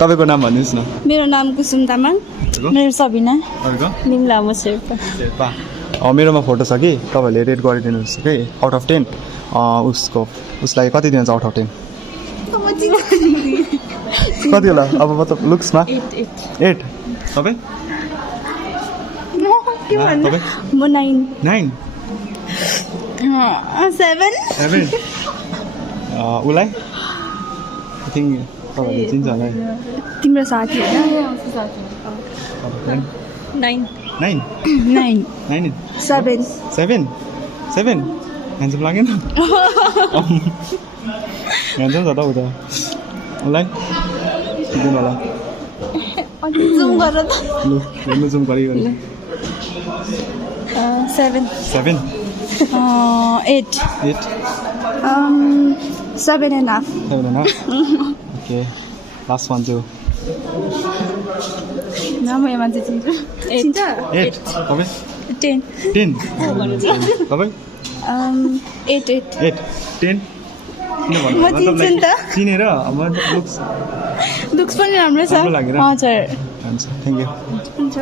तपाईको नाम भन्नुस् न मेरो नाम कुसुम तामाङ मेरो सबिना अरुको निम लामो शेर्पा शेर्पा मेरोमा फोटो छ कि तपाईहरुले रेट गरिदिनुस् है आउट अफ 10 उसलाई कति दिन्छ आउट अफ 10 कति होला अब मतलब लुक्समा 8 तपाई तपाई म 9 7 उलाई आई थिंक तपाईहरुले चिन्छ होला तिम्रो साथी हैन 9 7 ह्यान्डसम लाग्यो नि ह्यान्डसम छ त उता उलाई दिनु होला जुम गर त लु हेर्नु जुम गरि 7 8 7.5 ओके लास्ट वान चाहिँ नाम यो मान्छे चिन्छ 8 तपाईँ 10 तपाईँ 8 10 म चिन्छु नि त चिनेर लुक्स पनि राम्रो छ हजुर हजुर हुन्छ थ्याङ्क यू हुन्छ